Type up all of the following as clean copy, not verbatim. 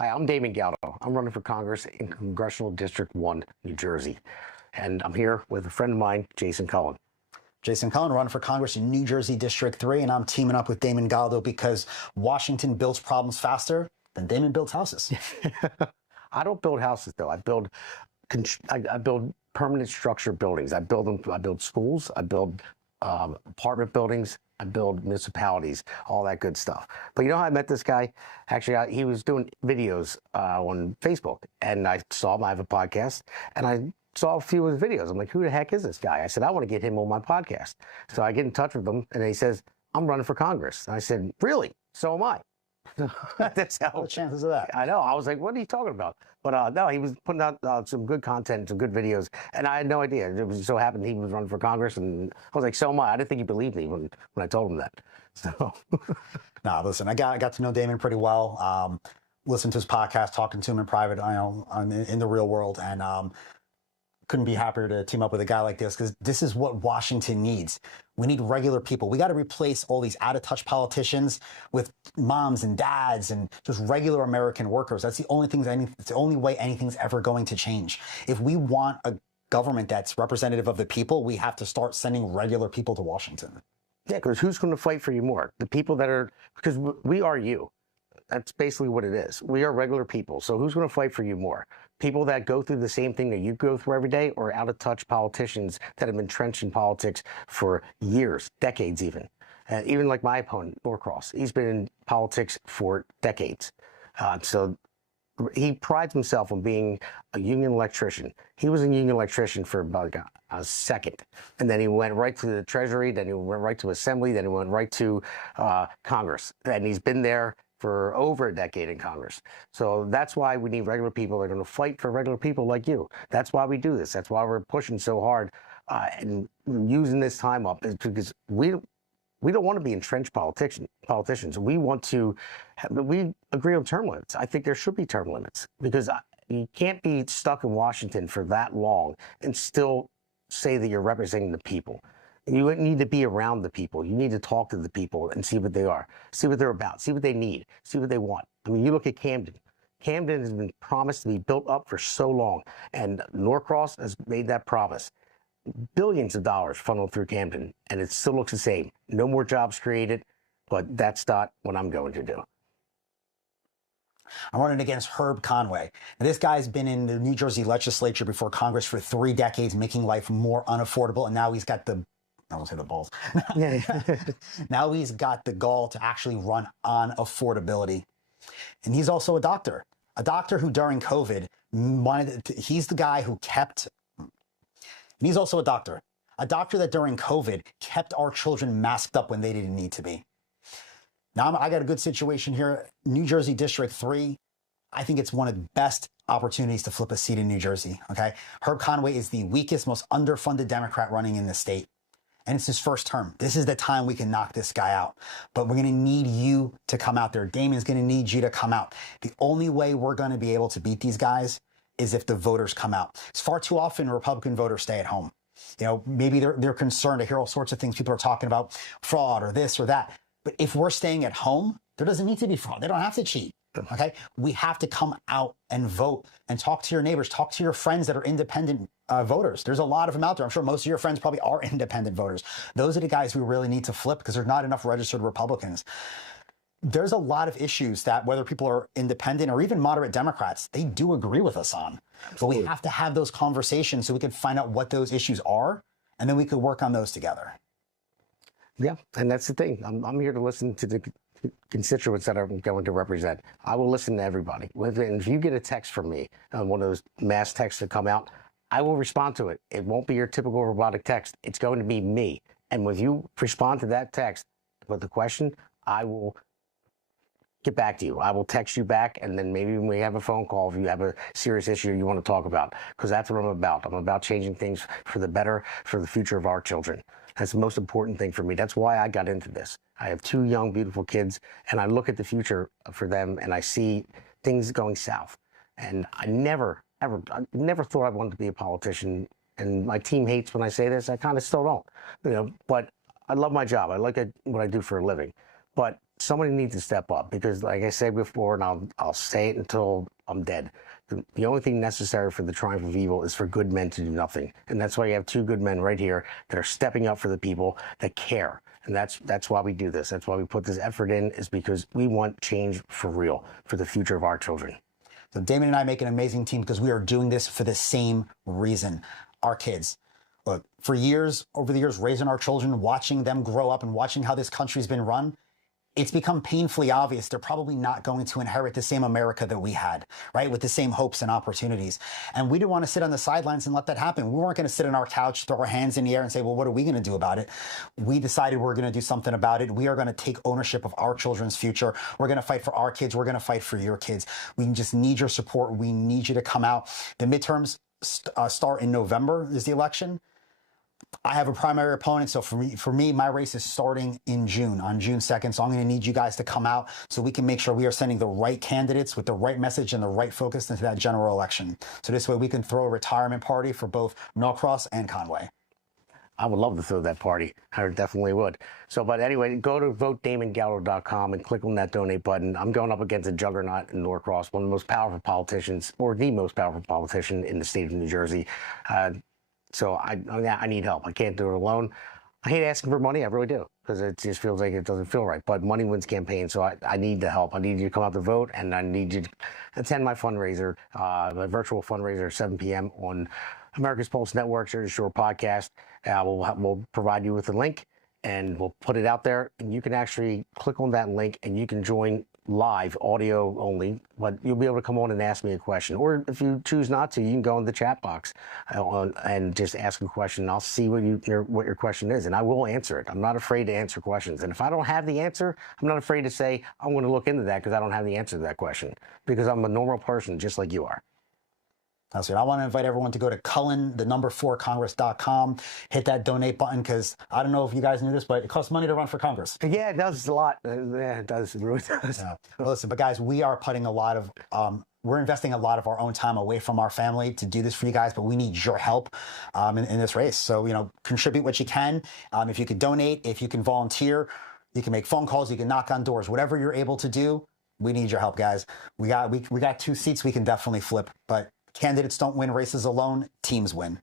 Hi, I'm Damon Galdo. I'm running for Congress in Congressional District 1, New Jersey. And I'm here with a friend of mine, Jason Cullen. Jason Cullen, running for Congress in New Jersey District 3, and I'm teaming up with Damon Galdo because Washington builds problems faster than Damon builds houses. I don't build houses, though. I build permanent structure buildings. I build schools. I build apartment buildings. I build municipalities, all that good stuff. But you know how I met this guy? Actually, he was doing videos on Facebook, and I saw him. I have a podcast, and I saw a few of his videos. I'm like, who the heck is this guy? I said, I want to get him on my podcast. So I get in touch with him, and he says, I'm running for Congress. And I said, really? So am I. That's how. What chances of that? I know. I was like, what are you talking about? But no, he was putting out some good content, some good videos, and I had no idea. It was so happened he was running for Congress, and I was like, so am I. I didn't think he believed me when I told him that. So. Nah, listen, I got to know Damon pretty well. Listened to his podcast, talking to him in private, in the real world, and couldn't be happier to team up with a guy like this, because this is what Washington needs. We need regular people. We got to replace all these out-of-touch politicians with moms and dads and just regular American workers. That's the only it's the only way anything's ever going to change. If we want a government that's representative of the people, we have to start sending regular people to Washington. Yeah, because who's going to fight for you more? The people that are, because we are you. That's basically what it is. We are regular people. So who's going to fight for you more? People that go through the same thing that you go through every day, or out-of-touch politicians that have been entrenched in politics for years, decades even. Even like my opponent, Norcross, he's been in politics for decades. So he prides himself on being a union electrician. He was a union electrician for about a second. And then he went right to the Treasury, then he went right to Assembly, then he went right to Congress. And he's been there for over a decade in Congress. So that's why we need regular people that are going to fight for regular people like you. That's why we do this. That's why we're pushing so hard and using this time up, is because we don't want to be entrenched politicians. We want to, we agree on term limits. I think there should be term limits, because you can't be stuck in Washington for that long and still say that you're representing the people. You need to be around the people. You need to talk to the people and see what they are, see what they're about, see what they need, see what they want. I mean, you look at Camden. Camden has been promised to be built up for so long, and Norcross has made that promise. Billions of dollars funneled through Camden, and it still looks the same. No more jobs created, but that's not what I'm going to do. I'm running against Herb Conway. Now, this guy's been in the New Jersey legislature before Congress for 3 decades, making life more unaffordable, and now he's got the I won't say the balls. Yeah. Now he's got the gall to actually run on affordability. And he's also a doctor who during COVID he's the guy who kept, and he's also a doctor that during COVID kept our children masked up when they didn't need to be. Now I got a good situation here. New Jersey District 3, I think it's one of the best opportunities to flip a seat in New Jersey, okay? Herb Conway is the weakest, most underfunded Democrat running in the state. And it's his first term. This is the time we can knock this guy out. But we're going to need you to come out there. Damon's going to need you to come out. The only way we're going to be able to beat these guys is if the voters come out. It's far too often Republican voters stay at home. You know, maybe they're concerned. I hear all sorts of things. People are talking about fraud or this or that. But if we're staying at home, there doesn't need to be fraud. They don't have to cheat. Okay? We have to come out and vote and talk to your neighbors, talk to your friends that are independent voters. There's a lot of them out there. I'm sure most of your friends probably are independent voters. Those are the guys we really need to flip, because there's not enough registered Republicans. There's a lot of issues that, whether people are independent or even moderate Democrats, they do agree with us on. Absolutely. But we have to have those conversations so we can find out what those issues are, and then we could work on those together. Yeah, and that's the thing. I'm here to listen to the constituents that I'm going to represent. I will listen to everybody. And if you get a text from me, one of those mass texts that come out, I will respond to it. It won't be your typical robotic text. It's going to be me. And when you respond to that text with a question, I will get back to you. I will text you back, and then maybe when we have a phone call, if you have a serious issue you want to talk about, because that's what I'm about. I'm about changing things for the better, for the future of our children. That's the most important thing for me. That's why I got into this. I have 2 young, beautiful kids, and I look at the future for them, and I see things going south. And I never thought I wanted to be a politician. And my team hates when I say this. I kind of still don't, but I love my job. I like what I do for a living. But somebody needs to step up because, like I said before, and I'll say it until I'm dead. The only thing necessary for the triumph of evil is for good men to do nothing. And that's why you have two good men right here that are stepping up for the people that care. And that's why we do this. That's why we put this effort in, is because we want change for real, for the future of our children. So Damon and I make an amazing team because we are doing this for the same reason. Our kids. Look, for years, over the years, raising our children, watching them grow up and watching how this country's been run, it's become painfully obvious they're probably not going to inherit the same America that we had, right? With the same hopes and opportunities. And we didn't want to sit on the sidelines and let that happen. We weren't going to sit on our couch, throw our hands in the air and say, well, what are we going to do about it? We decided we're going to do something about it. We are going to take ownership of our children's future. We're going to fight for our kids. We're going to fight for your kids. We just need your support. We need you to come out. The midterms start in November is the election. I have a primary opponent, so for me, my race is starting in June, on June 2nd. So I'm going to need you guys to come out so we can make sure we are sending the right candidates with the right message and the right focus into that general election. So this way we can throw a retirement party for both Norcross and Conway. I would love to throw that party. I definitely would. So, but anyway, go to votedamongaldo.com and click on that donate button. I'm going up against a juggernaut in Norcross, one of the most powerful politicians, or the most powerful politician in the state of New Jersey. So I need help. I can't do it alone. I hate asking for money. I really do, because it just feels like it doesn't feel right. But money wins campaigns, so I need the help. I need you to come out to vote, and I need you to attend my fundraiser, my virtual fundraiser at 7 p.m. on America's Pulse Network, Jersey Shore Podcast. We'll provide you with a link, and we'll put it out there. And you can actually click on that link, and you can join live, audio only, but you'll be able to come on and ask me a question. Or if you choose not to, you can go in the chat box and just ask a question. I'll see what your question is, and I will answer it. I'm not afraid to answer questions. And if I don't have the answer, I'm not afraid to say, I'm going to look into that because I don't have the answer to that question, because I'm a normal person just like you are. That's it. I want to invite everyone to go to Cullen4Congress.com, hit that donate button, because I don't know if you guys knew this, but it costs money to run for Congress. Yeah, it does a lot. Yeah, it does. It really does. Yeah. Well, listen, but guys, we are putting a lot of, we're investing a lot of our own time away from our family to do this for you guys, but we need your help in this race. So, contribute what you can. If you could donate, if you can volunteer, you can make phone calls, you can knock on doors, whatever you're able to do. We need your help, guys. We got 2 seats we can definitely flip, but candidates don't win races alone, teams win.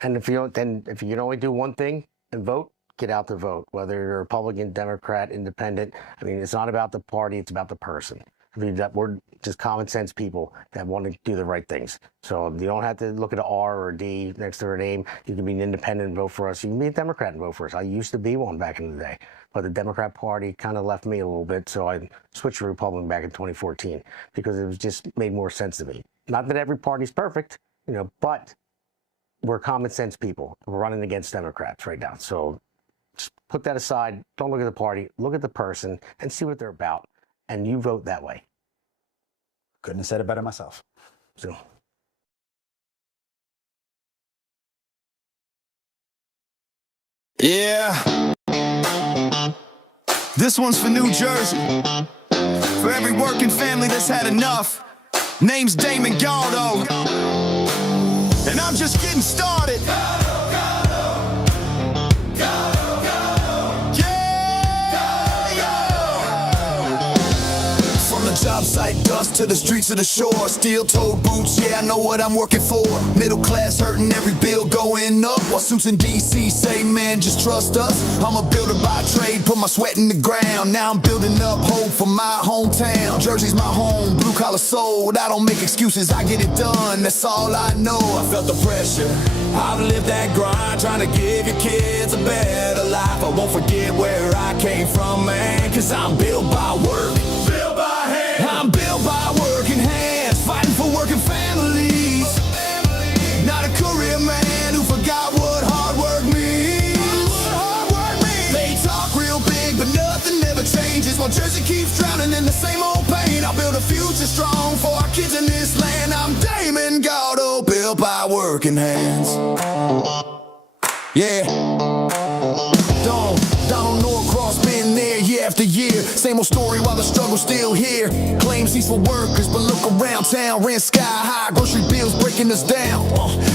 And if you can only do one thing and vote, get out to vote, whether you're Republican, Democrat, Independent. I mean, it's not about the party, it's about the person. I mean, we're just common sense people that want to do the right things. So you don't have to look at an R or a D next to their name. You can be an independent and vote for us. You can be a Democrat and vote for us. I used to be one back in the day, but the Democrat Party kind of left me a little bit, so I switched to Republican back in 2014 because it was just made more sense to me. Not that every party's perfect, but we're common sense people. We're running against Democrats right now. So just put that aside. Don't look at the party. Look at the person and see what they're about. And you vote that way. Couldn't have said it better myself. So. Yeah. This one's for New Jersey. For every working family that's had enough. Name's Damon Galdo. And I'm just getting started. Job site dust to the streets of the shore. Steel-toed boots, yeah, I know what I'm working for. Middle class hurting, every bill going up. While suits in D.C. say, man, just trust us. I'm a builder by trade, put my sweat in the ground. Now I'm building up hope for my hometown. Jersey's my home, blue-collar soul. I don't make excuses, I get it done, that's all I know. I felt the pressure, I've lived that grind, trying to give your kids a better life. I won't forget where I came from, man, cause I'm built by work. I'm built by working hands, fighting for working families. Not a career man who forgot what hard work means. They talk real big, but nothing ever changes. While Jersey keeps drowning in the same old pain, I'll build a future strong for our kids in this land. I'm Damon Galdo, built by working hands. Yeah. Don't Norcross been there year after year. Same same old story while the struggle's still here. Claims he's for workers, but look around town, rent sky high, grocery bills breaking us down.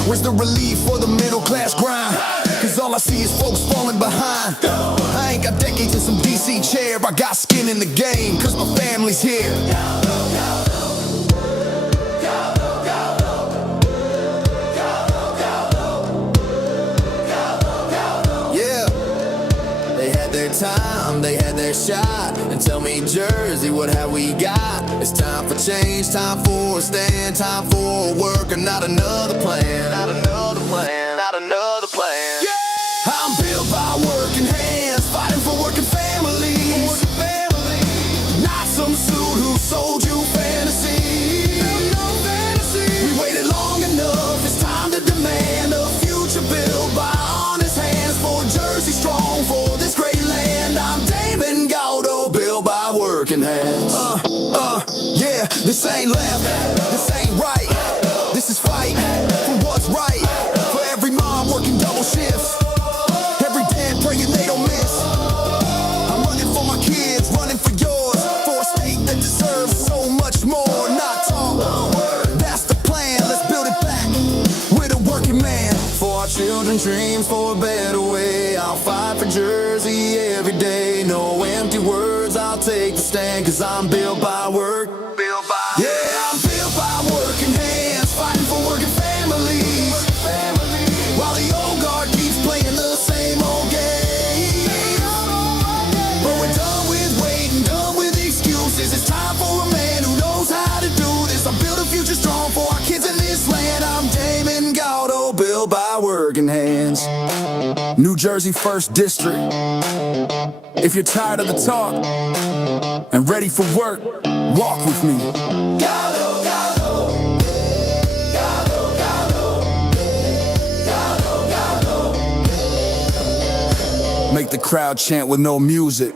Where's the relief for the middle class grind? Cause all I see is folks falling behind. I ain't got decades in some DC chair, I got skin in the game, cause my family's here. Time, they had their shot, and tell me, Jersey, what have we got? It's time for change, time for a stand, time for work, and not another plan, not another plan, not another plan. Yeah! I'm built by working hands, fighting for working families. Not some suit who sold you fantasy. We waited long enough, it's time to demand a future built by honest hands for Jersey strong, for this great land. I'm Damon Galdo, built by working hands. Yeah, this ain't left, this ain't right. This is fight for what's right. For every mom working double shifts, every dad praying they don't miss. I'm running for my kids, running for yours, for a state that deserves so much more. Not talk, that's the plan. Let's build it back with a working man. For our children's dreams, for a better way. I'll fight for Jersey every day. No empty words, I'll take the stand, cause I'm built by work. Yeah, I'm built by working hands, fighting for working families. While the old guard keeps playing the same old game. But we're done with waiting, done with excuses. It's time for a man who knows how to do this. I build a future strong for our kids in this land. I'm Damon Galdo, built by working hands. New Jersey 1st District. If you're tired of the talk and ready for work, walk with me. Galdo, Galdo. Galdo, Galdo. Galdo, Galdo. Make the crowd chant with no music.